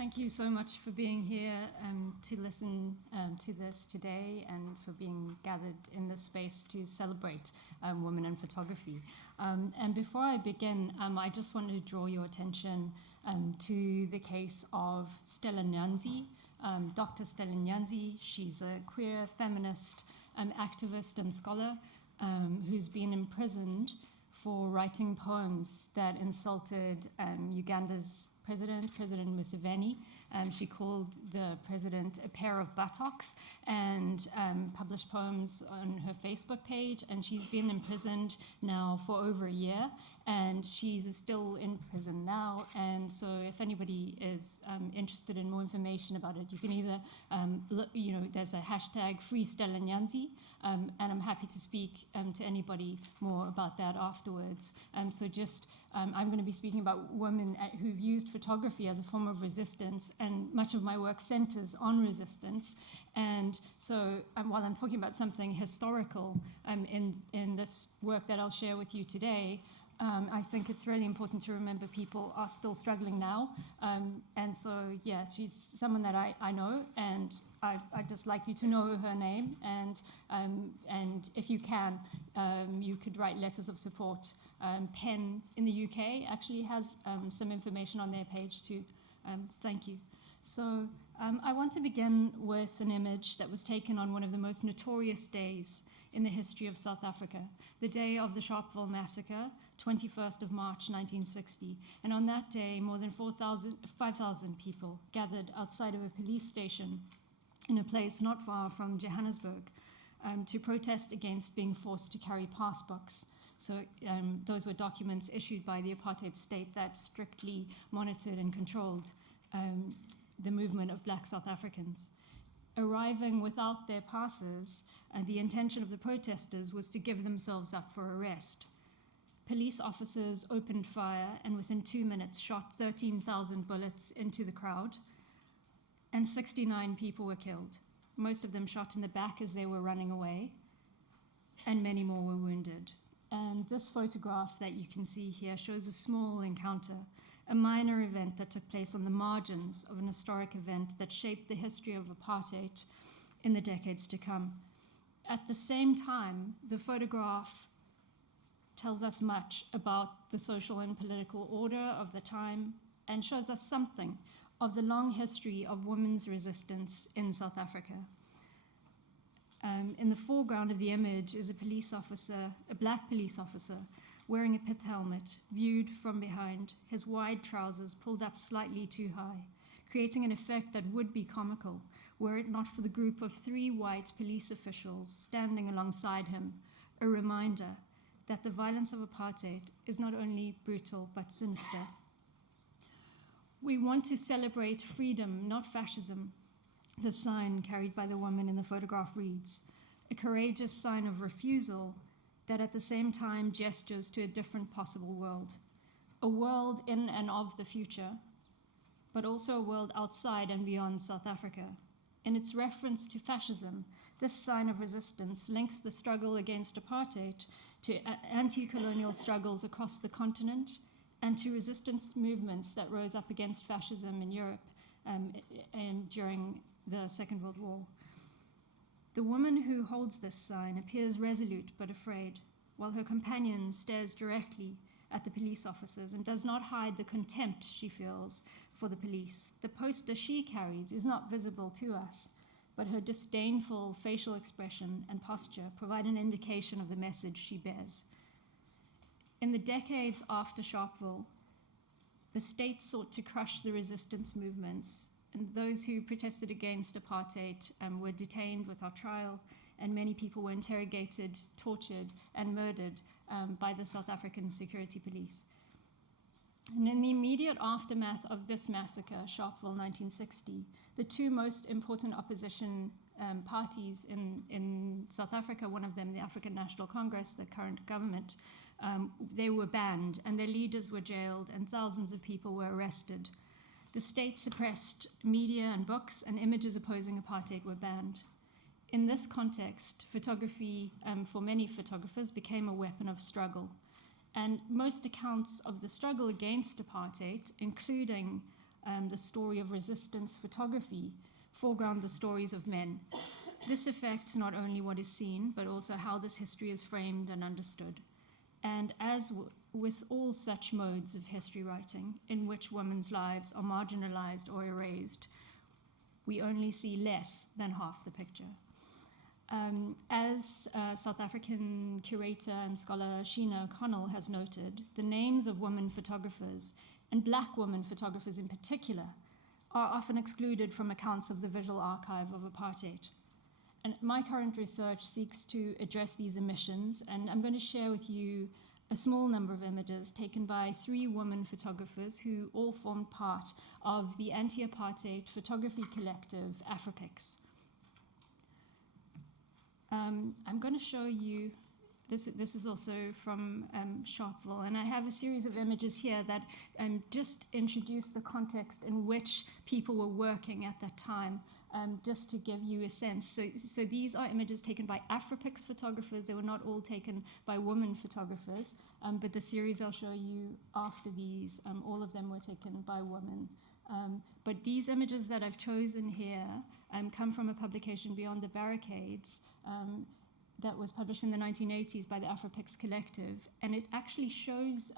Thank you so much for being here to listen to this today and for being gathered in this space to celebrate women in photography. And before I begin, I just want to draw your attention to the case of Stella Nyanzi, Dr. Stella Nyanzi. She's a queer feminist activist and scholar who's been imprisoned for writing poems that insulted Uganda's President Museveni. She called the president a pair of buttocks and published poems on her Facebook page. And she's been imprisoned now for over a year, and she's still in prison now. And so if anybody is interested in more information about it, you can either, there's a hashtag Free Stella Nyanzi, and I'm happy to speak to anybody more about that afterwards. I'm going to be speaking about women who've used photography as a form of resistance, and much of my work centers on resistance. And so while I'm talking about something historical in this work that I'll share with you today, I think it's really important to remember people are still struggling now. And so, yeah, she's someone that I know, and I'd just like you to know her name. And if you can, you could write letters of support. PEN in the UK actually has some information on their page too. Thank you. So I want to begin with an image that was taken on one of the most notorious days in the history of South Africa, the day of the Sharpeville massacre, 21st of March, 1960. And on that day, more than 5,000 people gathered outside of a police station in a place not far from Johannesburg to protest against being forced to carry passbooks. So those were documents issued by the apartheid state that strictly monitored and controlled the movement of black South Africans. Arriving without their passes, the intention of the protesters was to give themselves up for arrest. Police officers opened fire and within 2 minutes shot 13,000 bullets into the crowd, and 69 people were killed, most of them shot in the back as they were running away, and many more were wounded. And this photograph that you can see here shows a small encounter, a minor event that took place on the margins of an historic event that shaped the history of apartheid in the decades to come. At the same time, the photograph tells us much about the social and political order of the time and shows us something of the long history of women's resistance in South Africa. In the foreground of the image is a black police officer, wearing a pith helmet, viewed from behind, his wide trousers pulled up slightly too high, creating an effect that would be comical were it not for the group of 3 white police officials standing alongside him, a reminder that the violence of apartheid is not only brutal but sinister. We want to celebrate freedom, not fascism. The sign carried by the woman in the photograph reads, a courageous sign of refusal that at the same time gestures to a different possible world, a world in and of the future, but also a world outside and beyond South Africa. In its reference to fascism, this sign of resistance links the struggle against apartheid to anti-colonial struggles across the continent and to resistance movements that rose up against fascism in Europe during the Second World War. The woman who holds this sign appears resolute but afraid, while her companion stares directly at the police officers and does not hide the contempt she feels for the police. The poster she carries is not visible to us, but her disdainful facial expression and posture provide an indication of the message she bears. In the decades after Sharpeville, the state sought to crush the resistance movements, and those who protested against apartheid were detained without trial, and many people were interrogated, tortured, and murdered by the South African security police. And in the immediate aftermath of this massacre, Sharpeville 1960, the 2 most important opposition parties in South Africa, one of them the African National Congress, the current government, they were banned, and their leaders were jailed, and thousands of people were arrested. The state suppressed media and books, and images opposing apartheid were banned. In this context, photography, for many photographers, became a weapon of struggle. And most accounts of the struggle against apartheid, including the story of resistance photography, foreground the stories of men. This affects not only what is seen, but also how this history is framed and understood. And as with all such modes of history writing, in which women's lives are marginalized or erased, we only see less than half the picture. As South African curator and scholar Sheena O'Connell has noted, the names of women photographers, and black women photographers in particular, are often excluded from accounts of the visual archive of apartheid. And my current research seeks to address these omissions, and I'm going to share with you a small number of images taken by 3 women photographers who all formed part of the anti-apartheid photography collective Afrapix. I'm going to show you, this is also from Sharpeville, and I have a series of images here that just introduce the context in which people were working at that time, just to give you a sense. So these are images taken by Afrapix photographers. They were not all taken by women photographers, but the series I'll show you after these, all of them were taken by women. But these images that I've chosen here come from a publication, Beyond the Barricades, that was published in the 1980s by the Afrapix Collective, and it actually shows,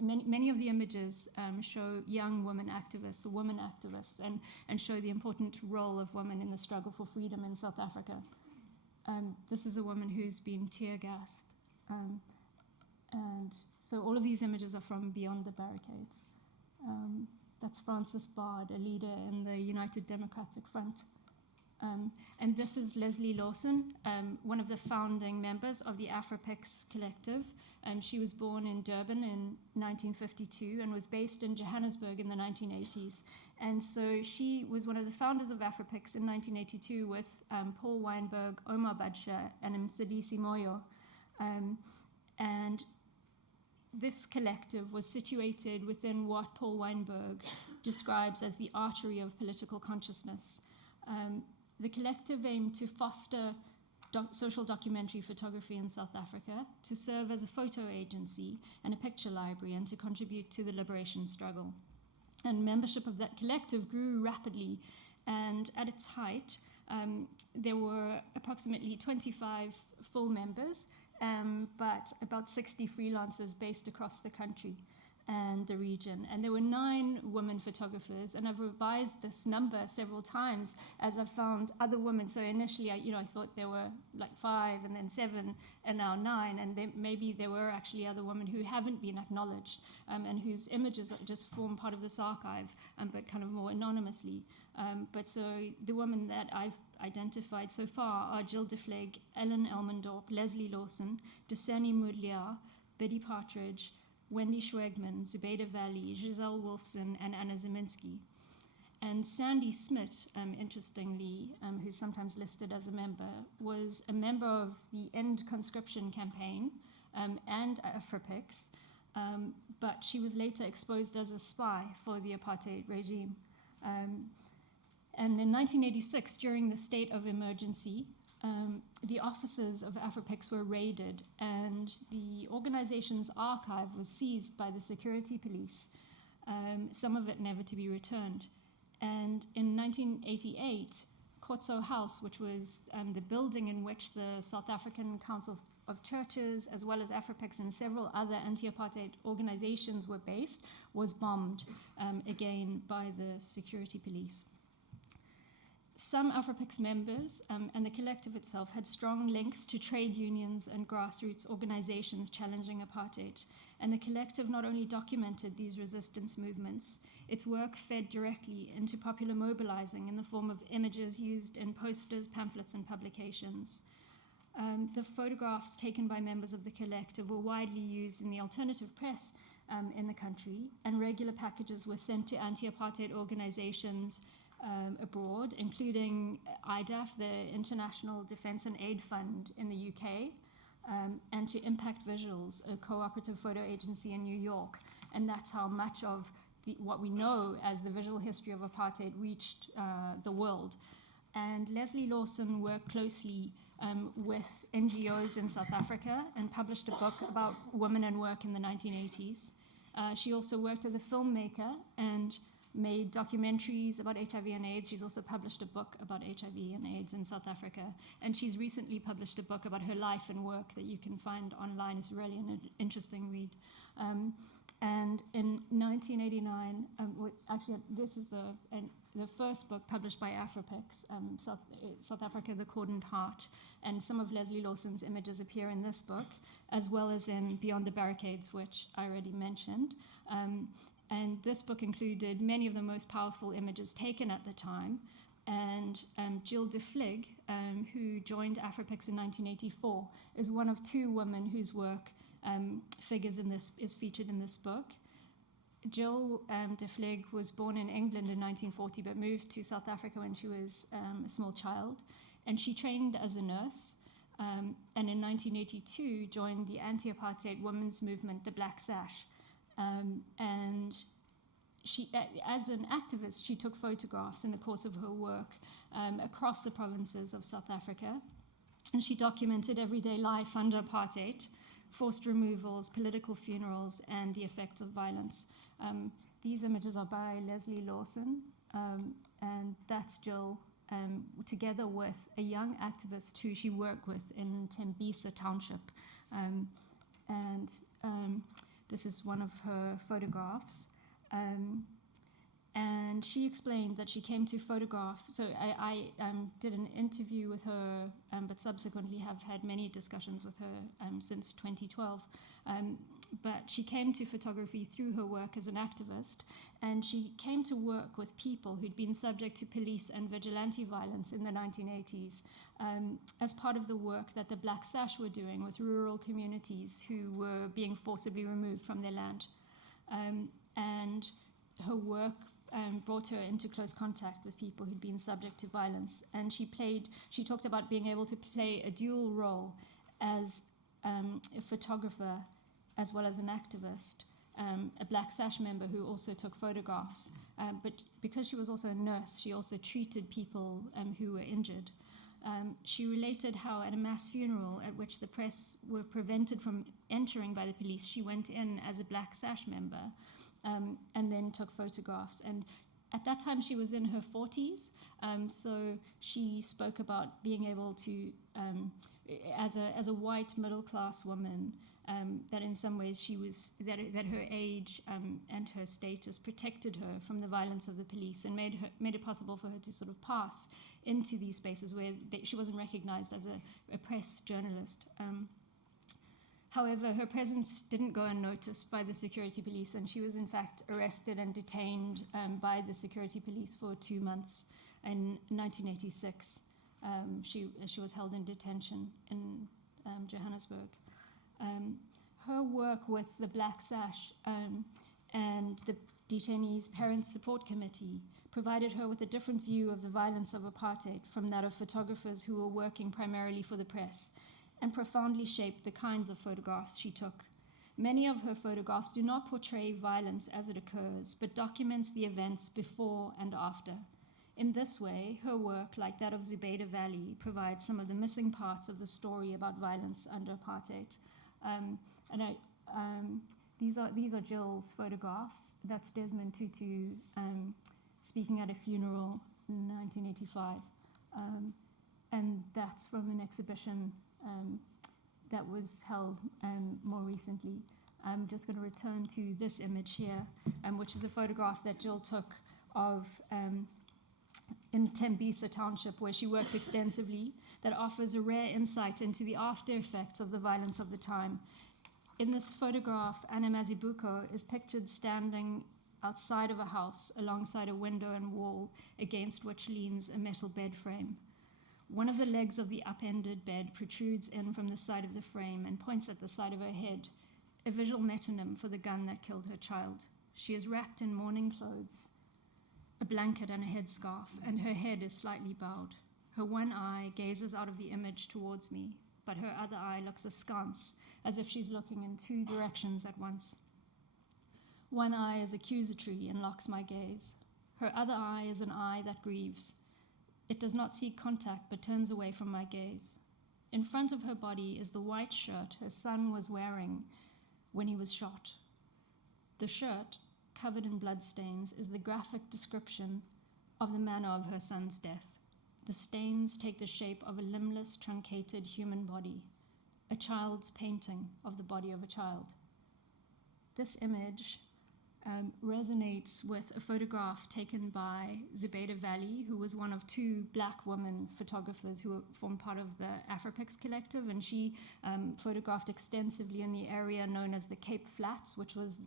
many of the images show young women activists, or women activists, and show the important role of women in the struggle for freedom in South Africa. This is a woman who's been tear-gassed. And so all of these images are from Beyond the Barricades. That's Frances Bard, a leader in the United Democratic Front. And this is Leslie Lawson, one of the founding members of the Afrapix Collective. She was born in Durban in 1952 and was based in Johannesburg in the 1980s. And so she was one of the founders of Afrapix in 1982 with Paul Weinberg, Omar Badsha, and Msodisi Moyo. And this collective was situated within what Paul Weinberg describes as the artery of political consciousness. The collective aimed to foster social documentary photography in South Africa, to serve as a photo agency and a picture library, and to contribute to the liberation struggle. And membership of that collective grew rapidly, and at its height, there were approximately 25 full members, but about 60 freelancers based across the country and the region. And there were 9 women photographers, and I've revised this number several times as I've found other women. So initially, I thought there were like 5 and then 7 and now 9, and maybe there were actually other women who haven't been acknowledged and whose images just form part of this archive, but kind of more anonymously. But so the women that I've identified so far are Jill de Vleg, Ellen Elmendorp, Leslie Lawson, Desani Mudlia, Biddy Partridge, Wendy Schwegman, Zubeida Valley, Giselle Wolfson, and Anna Zeminski. And Sandy Smith, interestingly, who's sometimes listed as a member, was a member of the End Conscription campaign and Afrapix, but she was later exposed as a spy for the apartheid regime. And in 1986, during the state of emergency, the offices of Afrapix were raided, and the organization's archive was seized by the security police, some of it never to be returned. And in 1988, Kotso House, which was the building in which the South African Council of Churches, as well as Afrapix and several other anti-apartheid organizations were based, was bombed again by the security police. Some Afrapix members and the collective itself had strong links to trade unions and grassroots organizations challenging apartheid, and the collective not only documented these resistance movements, its work fed directly into popular mobilizing in the form of images used in posters, pamphlets, and publications. The photographs taken by members of the collective were widely used in the alternative press in the country, and regular packages were sent to anti-apartheid organizations abroad, including IDAF, the International Defence and Aid Fund in the UK, and to Impact Visuals, a cooperative photo agency in New York. And that's how much of what we know as the visual history of apartheid reached the world. And Leslie Lawson worked closely with NGOs in South Africa and published a book about women and work in the 1980s. She also worked as a filmmaker and made documentaries about HIV and AIDS. She's also published a book about HIV and AIDS in South Africa. And she's recently published a book about her life and work that you can find online. It's really an interesting read. And in 1989, actually, this is the first book published by Afrapix, South Africa, The Cordoned Heart. And some of Leslie Lawson's images appear in this book, as well as in Beyond the Barricades, which I already mentioned. And this book included many of the most powerful images taken at the time. And Jill de Vlieg, who joined Afrapix in 1984, is one of two women whose work is featured in this book. Jill de Vlieg was born in England in 1940, but moved to South Africa when she was a small child. And she trained as a nurse, and in 1982 joined the anti-apartheid women's movement, the Black Sash. And she, as an activist, she took photographs in the course of her work across the provinces of South Africa. And she documented everyday life under apartheid, forced removals, political funerals, and the effects of violence. These images are by Leslie Lawson, and that's Jill, together with a young activist who she worked with in Tembisa Township. This is one of her photographs. And she explained that she came to photograph. So I did an interview with her, but subsequently have had many discussions with her since 2012. But she came to photography through her work as an activist, and she came to work with people who'd been subject to police and vigilante violence in the 1980s as part of the work that the Black Sash were doing with rural communities who were being forcibly removed from their land. And her work brought her into close contact with people who'd been subject to violence. And she talked about being able to play a dual role as a photographer as well as an activist, a Black Sash member who also took photographs. But because she was also a nurse, she also treated people who were injured. She related how at a mass funeral at which the press were prevented from entering by the police, she went in as a Black Sash member and then took photographs. And at that time, she was in her 40s, so she spoke about being able to, as a white middle-class woman, that in some ways she was that her age and her status protected her from the violence of the police and made it possible for her to sort of pass into these spaces where she wasn't recognized as a press journalist. However, her presence didn't go unnoticed by the security police, and she was in fact arrested and detained by the security police for 2 months in 1986. She was held in detention in Johannesburg. Her work with the Black Sash and the detainees' Parents Support Committee provided her with a different view of the violence of apartheid from that of photographers who were working primarily for the press, and profoundly shaped the kinds of photographs she took. Many of her photographs do not portray violence as it occurs, but documents the events before and after. In this way, her work, like that of Zubaydah Valley, provides some of the missing parts of the story about violence under apartheid. These are Jill's photographs. That's Desmond Tutu speaking at a funeral in 1985. And that's from an exhibition that was held more recently. I'm just going to return to this image here, which is a photograph that Jill took of in Tembisa Township, where she worked extensively, that offers a rare insight into the after effects of the violence of the time. In this photograph, Anna Mazibuko is pictured standing outside of a house alongside a window and wall against which leans a metal bed frame. One of the legs of the upended bed protrudes in from the side of the frame and points at the side of her head, a visual metonym for the gun that killed her child. She is wrapped in mourning clothes, a blanket and a headscarf, and her head is slightly bowed. Her one eye gazes out of the image towards me, but her other eye looks askance, as if she's looking in 2 directions at once. One eye is accusatory and locks my gaze. Her other eye is an eye that grieves. It does not seek contact, but turns away from my gaze. In front of her body is the white shirt her son was wearing when he was shot. The shirt, covered in bloodstains, is the graphic description of the manner of her son's death. The stains take the shape of a limbless, truncated human body, a child's painting of the body of a child. This image resonates with a photograph taken by Zubeida Valley, who was one of two black women photographers who formed part of the Afrapix collective, and she photographed extensively in the area known as the Cape Flats, which was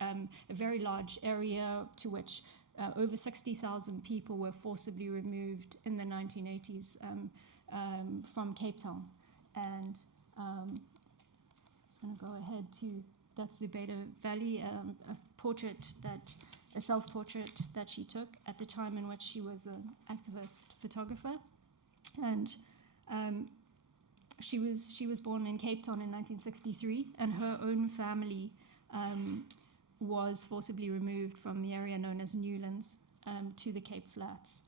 a very large area to which over 60,000 people were forcibly removed in the 1980s from Cape Town. And I'm just going to go ahead to, that's Zubeida Valley, a self-portrait that she took at the time in which she was an activist photographer. And she was born in Cape Town in 1963, and her own family was forcibly removed from the area known as Newlands to the Cape Flats.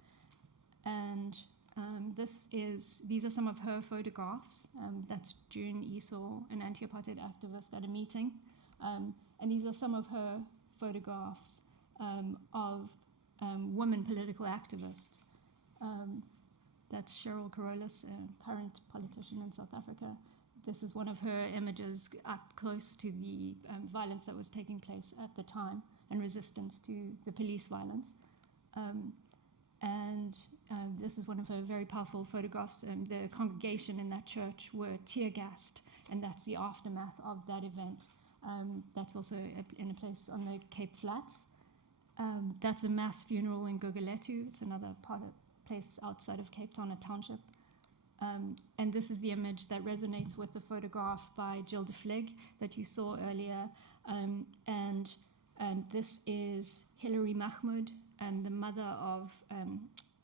And these are some of her photographs. That's June Esau, an anti-apartheid activist at a meeting. And these are some of her photographs of women political activists. That's Cheryl Carolus, a current politician in South Africa. This is one of her images up close to the violence that was taking place at the time and resistance to the police violence. This is one of her very powerful photographs. The congregation in that church were tear-gassed, and that's the aftermath of that event. That's also in a place on the Cape Flats. That's a mass funeral in Guguletu. It's another place outside of Cape Town, a township. And this is the image that resonates with the photograph by Jill de Vleg that you saw earlier. And this is Hilary Mahmoud, the mother of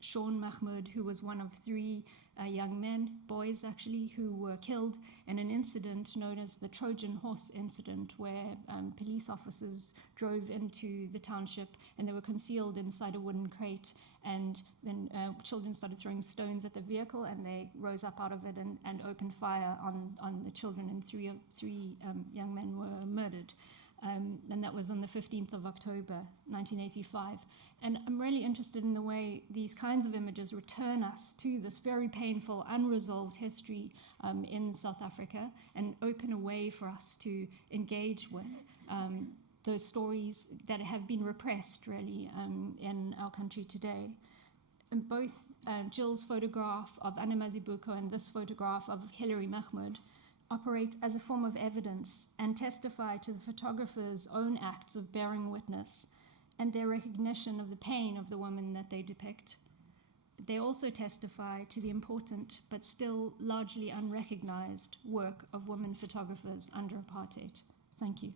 Sean Mahmoud, who was one of three young men, boys actually, who were killed in an incident known as the Trojan Horse incident, where police officers drove into the township and they were concealed inside a wooden crate, and then children started throwing stones at the vehicle, and they rose up out of it and opened fire on the children, and three young men were murdered. And that was on the 15th of October, 1985. And I'm really interested in the way these kinds of images return us to this very painful, unresolved history in South Africa and open a way for us to engage with those stories that have been repressed, really, in our country today. And both Jill's photograph of Anna Mazibuko and this photograph of Hilary Mahmoud operate as a form of evidence and testify to the photographer's own acts of bearing witness and their recognition of the pain of the woman that they depict. They also testify to the important but still largely unrecognized work of women photographers under apartheid. Thank you.